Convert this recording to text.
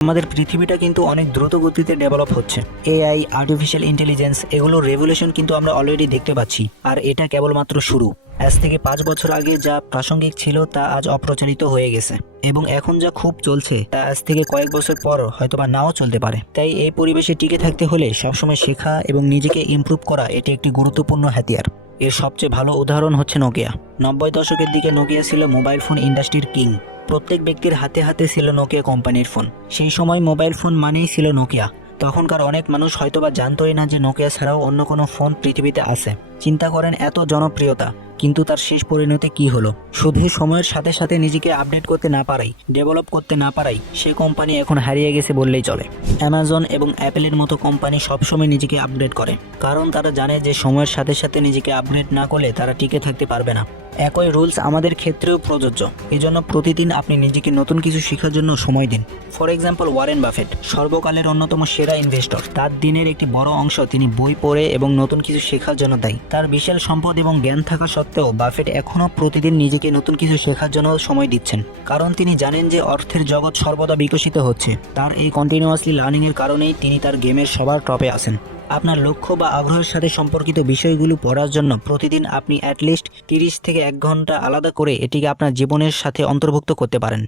আমাদের পৃথিবীটা কিন্তু অনেক দ্রুত গতিতে ডেভেলপ হচ্ছে। এআই, আর্টিফিশিয়াল ইন্টেলিজেন্স এগুলোর রেভলিউশন কিন্তু আমরা অলরেডি দেখতে পাচ্ছি, আর এটা কেবলমাত্র শুরু। আজ থেকে 5 বছর আগে যা প্রাসঙ্গিক ছিল তা আজ অপ্রচলিত হয়ে গেছে, এবং এখন যা খুব চলছে তা আজ থেকে কয়েক বছর পর হয়তোবা নাও চলতে পারে। তাই এই পরিবেশে টিকে থাকতে হলে সবসময় শেখা এবং নিজেকে ইমপ্রুভ করা এটি একটি গুরুত্বপূর্ণ হাতিয়ার। এর সবচেয়ে ভালো উদাহরণ হচ্ছে নোকিয়া। 90 দশকের দিকে নোকিয়া ছিল মোবাইল ফোন ইন্ডাস্ট্রির কিং। প্রত্যেক ব্যক্তির হাতে হাতে ছিল নোকিয়া কোম্পানির ফোন। সেই সময় মোবাইল ফোন মানেই ছিল নোকিয়া। তখনকার অনেক মানুষ হয়তোবা জানতোই না যে নোকিয়া ছাড়াও অন্য কোনো ফোন পৃথিবীতে আছে। চিন্তা করেন, এত জনপ্রিয়তা, কিন্তু তার শেষ পরিণতি কি হলো? শুধু সময়ের সাথে সাথে নিজেকে আপডেট করতে না পারাই, ডেভেলপ করতে না পারাই সে কোম্পানি এখন হারিয়ে গেছে বললেই চলে। অ্যামাজন এবং অ্যাপেলের মতো কোম্পানি সবসময় নিজেকে আপডেট করে, কারণ তারা জানে যে সময়ের সাথে সাথে নিজেকে আপডেট না করলে তারা টিকে থাকতে পারবে না। একই রুলস আমাদের ক্ষেত্রেও প্রযোজ্য। এজন্য প্রতিদিন আপনি নিজেকে নতুন কিছু শেখার জন্য সময় দিন। ফর এক্সাম্পল, ওয়ারেন বাফেট সর্বকালের অন্যতম সেরা ইনভেস্টর। তার দিনের একটি বড় অংশ তিনি বই পড়ে এবং নতুন কিছু শেখার জন্য দেয়। তার বিশাল সম্পদ এবং জ্ঞান থাকা সত্ত্বেও বাফেট এখনও প্রতিদিন নিজেকে নতুন কিছু শেখার জন্য সময় দিচ্ছেন, কারণ তিনি জানেন যে অর্থের জগৎ সর্বদা বিকশিত হচ্ছে। তার এই কন্টিনিউয়াসলি লার্নিংয়ের কারণেই তিনি তার গেমের সবার টপে আছেন। আপনার লক্ষ্য বা আগ্রহের সাথে সম্পর্কিত বিষয়গুলো পড়ার জন্য প্রতিদিন আপনি অ্যাটলিস্ট 30 থেকে 1 ঘন্টা আলাদা করে এটিকে আপনার জীবনের সাথে অন্তর্ভুক্ত করতে পারেন।